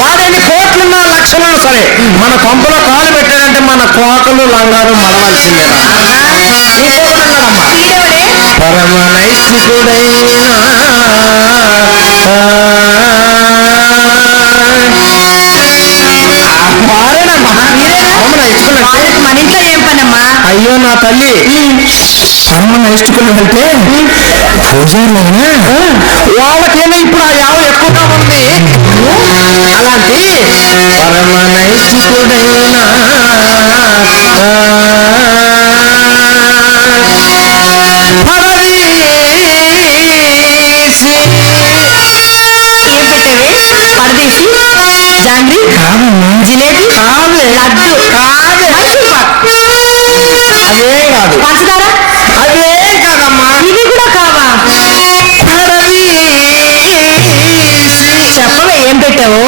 వాడని కోట్లున్న లక్షణాలు సరే మన కొంపలో కాలు పెట్టాడంటే మన కోకలు లంగాలు మడవలసిందేనా. ఇంకొకటన్నాడమ్మా, పరమ నైతికుడైనా మన ఇంట్లో ఏం పనమ్మా? అయ్యో నా తల్లి, అమ్మని ఇష్టకున్నాడంటే పూజారులైనా వాళ్ళకేమో ఇప్పుడు ఆ యావ ఎక్కువగా ఉంది. అలాంటి పరమ నైతికుడైనా ఏం పెట్టేవి? పరదేశి, జాంగ్రీ, జిలేబీ, లడ్డు, అదే కాదు, పంచదార, అదే కాదమ్మా, ఇవి కూడా కావా? చెప్పవే ఏం పెట్టావు?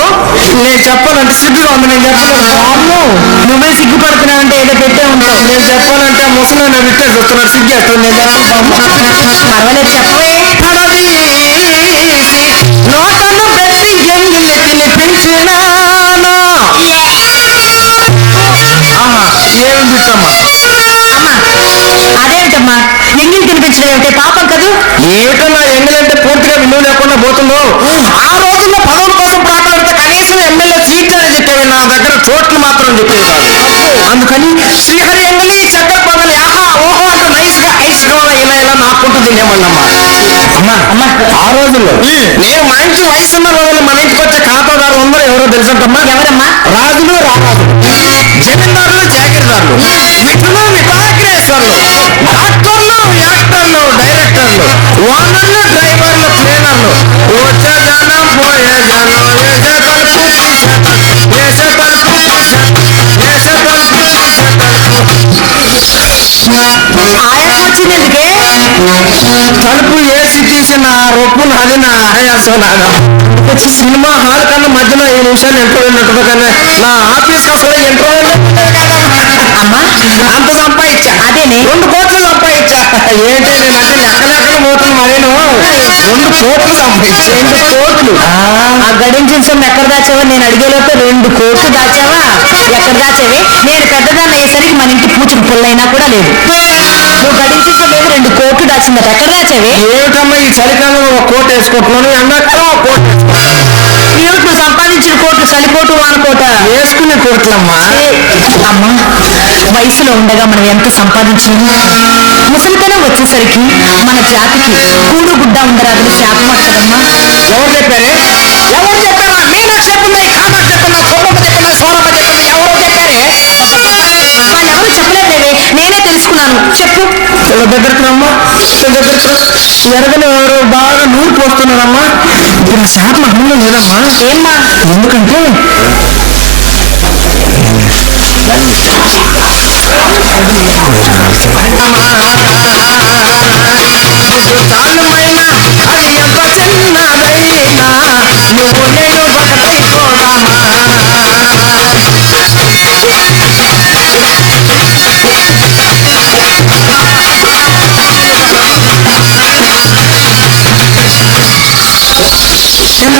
నేను చెప్పాలంటే సిగ్గుగా ఉంది. నేను చెప్పలేను. నువ్వే సిగ్గుపడుతున్నావంటే ఏదో పెట్టే ఉంటావు. నేను చెప్పాలంటే ముసలి విట్టే చూస్తున్నాడు, సిగ్గేస్తాను. నేను చెప్పాను. పర్వాలేదు చెప్పవే. నోటను పెట్టి ఎంగిలి తినిపించినాను. ఏమి బిట్టమ్మా? అమ్మా అదేమిటమ్మా, ఎంగిల్ తినిపించడం ఏమిటే? పాపం కదూ. ఏమిటో నా ఎంగిలంటే పూర్తిగా విలువ లేకుండా పోతుందో. ఆ రోజుల్లో పదవుల కోసం మాట్లాడితే కనీసం ఎమ్మెల్యే సీట్లు అని చెప్పేవి, నా దగ్గర చోట్లు మాత్రం చెప్పేవి కాదు. అందుకని శ్రీహరి ఎంగలి చక్కెర పొంగలి ఆహా ఓహో అంటూ నైస్ గా ఐస్ కావాలా ఇలా ఇలా నాకుంటూ తినేమన్నమ్మా. అమ్మా అమ్మా, ఆ రోజుల్లో నేను మంచి వయసు ఉన్న రోజుల్లో మన ఇంటికి వచ్చే ఖాతాదారు అందరూ ఎవరో తెలుసంటమ్మా? ఎవరమ్మా? రాజులు, రారాజులు, జమీందారులు, జాగీర్దారులు, విఠులు, విఠాగ్రేశ్వర్లు, డాక్టర్లు, యాక్టర్లు, డైరెక్టర్లు, ఓనర్లు, డ్రైవర్లు, క్లీనర్లు, వచ్చే జనం పోయే జనం, వేసే తలుపు తీసే తలుపు, వేసే తలుపు తీసే వేసే తలుపు తీసే తలుపు. ఆయాసం వచ్చింది ఎందుకే? తలుపు వేసి తీసిన రొప్పు నాది, నా ఆయాసం నాదా. సినిమా హాల్ కన్నా మధ్యలో 7 నిమిషాలు ఎంట్రో వెళ్ళినట్టు కానీ నా ఆఫీస్కి అసలు ఎంట్రో అమ్మా అంత సంపాదించా. అదేనే 2 కోట్లు సంపాదించా. ఏంటి నేనంటే లెక్కలెక్కన పోతుంది మరేను. 2 కోట్లు సంపాదించా. 2 కోట్లు. ఆ గడించిన సొమ్ము ఎక్కడ దాచావా? నేను అడిగేలోపు 2 కోట్లు దాచావా? ఎక్కడ దాచావే? నేను పెద్దదాన్ని అయ్యేసరికి మన ఇంటి పూచికి పుల్లైనా కూడా లేదు. నువ్వు గడించిన సొమ్ము 2 కోట్లు దాచిందట. ఎక్కడ దాచావే? ఏమిటమ్మా ఈ చలికాలంలో 1 కోట్ వేసుకుంటున్నాను, ఎండాకాలం 1 కోట్. ఏమిటి నువ్వు సంపాదించిన కోట్లు? చలికోటు, వానకోట వేసుకునే కోట్లమ్మా. అమ్మా వయసులో ఉండగా మనం ఎంత సంపాదించినా ముసలితనం వచ్చేసరికి మన జాతికి కూడు గుడ్డ ఉండరాదని శాపం కదమ్మా. ఎవరు చెప్పారే? ఎవరు చెప్పారా? మీనాక్షి చెప్పిందా, కామాక్షి చెప్పిందా, సోమమ్మ చెప్పిందా, సోరమ్మ చెప్పిందా? ఎవరో చెప్పారే? వాళ్ళెవరు చెప్పలేదేవే, నేనే తెలుసుకున్నాను. చెప్పు. దగ్గరికి రమ్మా, దగ్గరికి ఎరగని ఎవరు బాగా నూరు పోస్తున్నారమ్మా. ఇప్పుడు ఆ శాపం అహంలో లేదమ్మా. ఏమ్మా? ఎందుకంటే చాలుమైనా అది ఎంత చిన్నదైనా నువ్వు నేను ఒకటైపోదామా.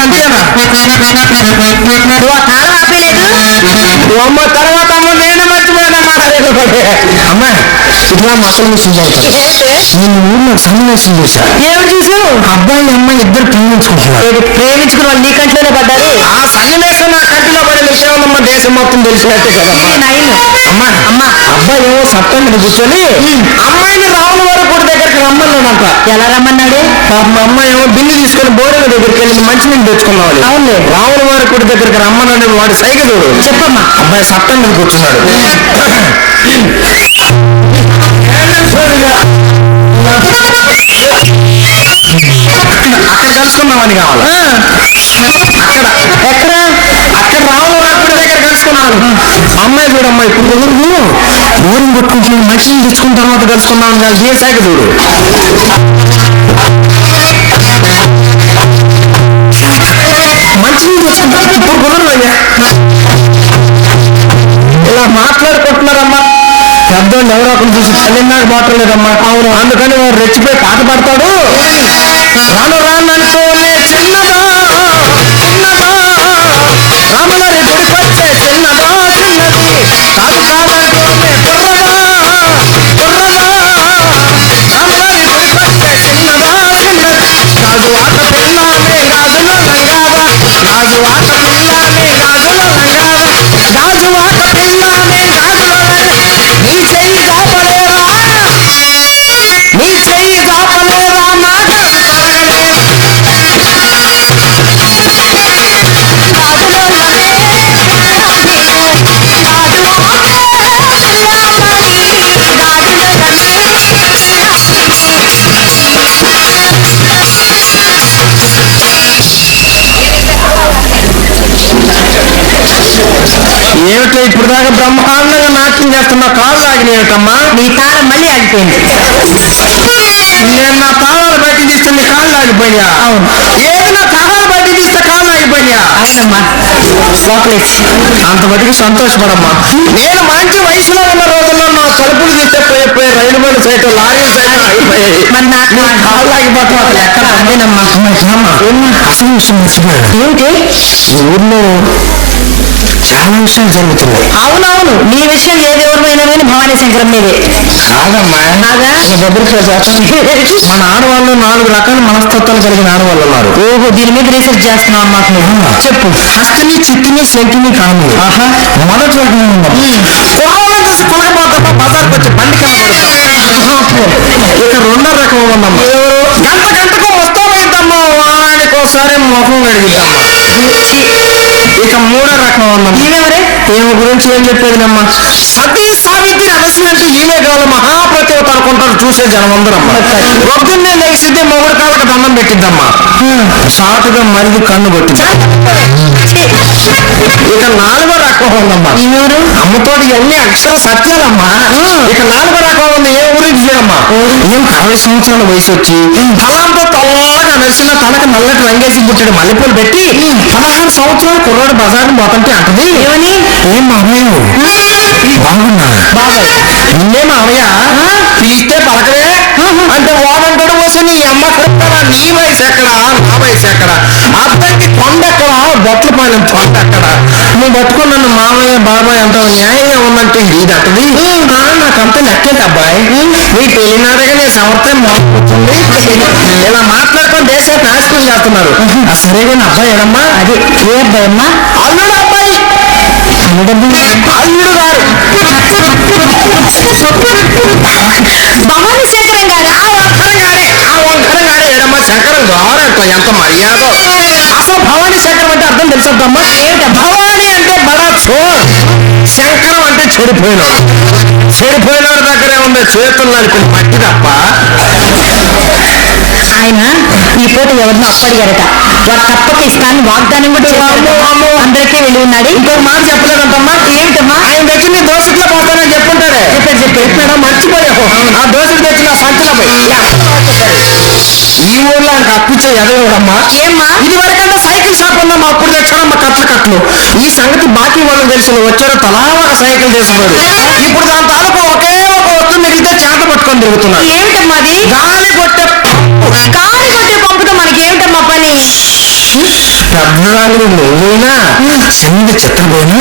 అంతేనా? నువ్వు ఆ తాళం ఆపేలేదు. అమ్మ తర్వాత అమ్మ నేను మర్చిపోయానమ్మా. అమ్మా ఇట్లా అసలు విషయం చదువుతాను. నేను ఊళ్ళో సన్నివేశం చూసా. ఏమిటి చూసావు? అబ్బాయి అమ్మాయి ఇద్దరు ప్రేమించుకుంటున్నారు. ప్రేమించుకుని వాళ్ళు నీ కంట్లోనే పడ్డారు. ఆ సన్నివేశం నా కంటిలో పడే విషయం దేశం మొత్తం తెలిసినట్టే కదమ్మా. అమ్మా అమ్మా అబ్బాయి ఏమో సత్తం మీద కూర్చొని అమ్మాయిని రావుల వారి గుడి దగ్గరికి రమ్మన్నాడంట. ఎలా రమ్మన్నాడు? మా అమ్మాయి ఏమో బిల్లు తీసుకొని బోర్డు దగ్గరికి వెళ్ళి మంచినీళ్ళు తెచ్చుకున్నాడు. అవునులే. రావుల వారి గుడి దగ్గరికి రమ్మన్నాడు. వాడి సైగ చూడు. చెప్పమ్మా. అబ్బాయి సత్తం మీద కూర్చున్నాడు. అక్కడ కలుసుకున్నామని కావాలి. అక్కడ ఎక్కడ? అక్కడ రావుల వారి గుడి దగ్గర కలుసుకున్నాను. అమ్మాయి చూడమ్మా ఇప్పుడు బోరింగ్ కొట్టుకుంటున్నాను, మంచినీళ్ళు తెచ్చుకున్న తర్వాత కలుసుకున్నామని కాదు. ఏ సైగ చూడు. మంచినీళ్ళు తెచ్చుకుంటాను ఇప్పుడు కుదరదయ్యా. ఇలా మాట్లాడుకుంటున్నారమ్మా. పెద్దోళ్ళు ఎవరో ఒకరు చూసి తల్లినాడు మాట్లాడలేదమ్మా. అవును, అందుకని వాడు రెచ్చిపోయి పాట పడతాడు. గాజువాక పిల్లమే గాజుల లంగా గాజువాక పిల్లమే గాజుల లంగా నీ చెయ్యి జాపలేరా నీ చెయ్యి జాపలేరా నా గాజు తరగలేరా ఏమిటో ఇప్పుడు దాకా బ్రహ్మాండంగా నాట్యం చేస్తున్నా కాళ్ళు ఆగినాయటమ్మా. నీ తాళం మళ్ళీ ఆగిపోయింది. నేను నా తాళాలు బయట తీస్తే నీ కాళ్ళు ఆగిపోయా. అవును. ఏది నా తాళాలు బయట తీస్తే కాళ్ళు ఆగిపోయా. అవునమ్మా, లోపలేసి అంత మటుకు సంతోషపడమ్మా. నేను మంచి వయసులో ఉన్న రోజుల్లో నా తలుపులు తీస్తే పోయి రైలు బండి సైతం లారీ సైతం అయిపోయాయి. మరి నా కాళ్ళు ఆగిపోతాం అసలు ఎక్కడ అదేనమ్మా. అసలు విషయం మర్చిపోయాడు. ఏమిటి? ఈ ఊర్లో చాలా విషయాలు జరుగుతున్నాయి. అవునవును, నీ విషయం ఏ దేవుడమైనా భవానీ శంకరం మీదే కాదమ్మా. కాదా? మన ఆడవాళ్ళు 4 రకాల మనస్తత్వాలు కలిగిన ఆడవాళ్ళు ఉన్నారు. ఓహో, దీని మీద రీసెర్చ్ చేస్తున్నావు అన్నమాట నువ్వు. చెప్పు. హస్తిని చిత్తిని శంకిని కాము. మొదటి రకం కుర్రాళ్ళని చూసి కులకపోతామా బజార్కి వచ్చి బండి కింద పడుతాం. ఇక 2వ రకం ఉందమ్మా. గంటకు వస్తామైద్దమ్మా వాడికోసారి ముఖం కడిగిద్దమ్మా. ఇక 3వ రకం ఉందమ్మా. ఈమెవరే? ఈమె గురించి ఏం చెప్పేదినమ్మా. సతీ సావిత్రి అలసినట్టు ఈమె కావాలి మహాప్రతివత అనుకుంటారు చూసే జనం అందరమ్మా. పొద్దున్నే లేచిద్ది మొగుడు కాళ్ళకి దండం పెట్టిద్దమ్మా. సాటుగా మరిది కన్ను కొట్టింది. ఇక 4వ రకం ఉందమ్మా. ఈమెవరు? అమ్మతోటి ఇవన్నీ అక్షర సత్యాలమ్మా. ఇక 4వ రకం ఉంది. ఏ ఊరికి అమ్మా. ఏం 60 సంవత్సరాల వయసు వచ్చి తలంతో తల్లగా నడిచిన తనకు నల్లటి రంగేసి పుట్టాడు మల్లెపూలు పెట్టి 16 సంవత్సరాలు కుర్రాడు బజార్ని పోతంటే అంటది. ఏమని? ఏం మామయ్య బాగున్నా బాబాయ్ నిన్నే మామయ్య పిలిస్తే పలకవే అంటే వాడంటాడు వస్తే నీ అమ్మ కడుపుతారా. నీ వయసు ఎక్కడ నా వయసు ఎక్కడ అబ్బాయికి కొండ ఎక్కడ బొట్ల పాలెం తొండ ఎక్కడ నువ్వు పట్టుకుని నన్ను మామయ్య బాబాయ్ అంటావు న్యాయంగా ఉందంటే ఇది అంటది. నాకంతా లెక్కేది అబ్బాయి నీ పెళ్ళినాడగా నేను సంవత్సరం మోసపోతుంది ఇలా మాట్లాడుకొని దేశాన్ని నాశనం చేస్తున్నారు. సరేగా అబ్బాయి ఏడమ్మా. అదే ఏ అబ్బాయి అమ్మా? అల్లుడు అబ్బాయి అల్లుడు గారు భవానీ శంకరం గారు. ఆ వంకరం గారే ఏడమ్మా. శంకరం గారు అంట ఎంత మర్యాద. అసలు భవానీ శంకరం అంటే అర్థం తెలుసమ్మా. భవానీ అంటే బడా చోర్, శంకరం అంటే చెడిపోయినాడు. చెడిపోయినాడు దగ్గరే ఉండే చేతుల్లో అనుకుని పట్టి తప్ప. ఆయన ఈ పూట ఎవరినో అప్పడిగారట. వాడు తప్పక ఇస్తాను వాగ్దానం కూడా చేశారు. అందరికీ వెళ్ళి ఉన్నాడు. ఇంకొక మాట చెప్పలేదంటమ్మా. ఏమిటమ్మా? ఆయన తెచ్చి నీ దోషుట్లో పోతానని చెప్పుంటాడే. చెప్పాడు మర్చిపోయావు. ఆ దోషులు తెచ్చి నా సంచిలో పోయి ఈ ఊర్లో ఆయనకు అప్పించే ఎదగడమ్మా. ఏమ్మా? ఇది వరకంటే సైకిల్ షాప్ ఉందమ్మా. అప్పుడు తెచ్చాడమ్మా కట్లు. ఈ సంగతి బాకీ వాళ్ళు తెలిసిన వచ్చారో తలా ఒక సైకిల్ తీసుకున్నాడు. ఇప్పుడు దాని తాలూకు ఒకే ఒక వస్తువు మిగిలితే చేత పట్టుకొని తిరుగుతున్నాడు. ఏమిటమ్మా అది? గాలి కొట్టే పంపుతో మనకి ఏమిటమ్మా పని? పెద్దదాని నువ్వైనా చిన్న చిత్రపోయినా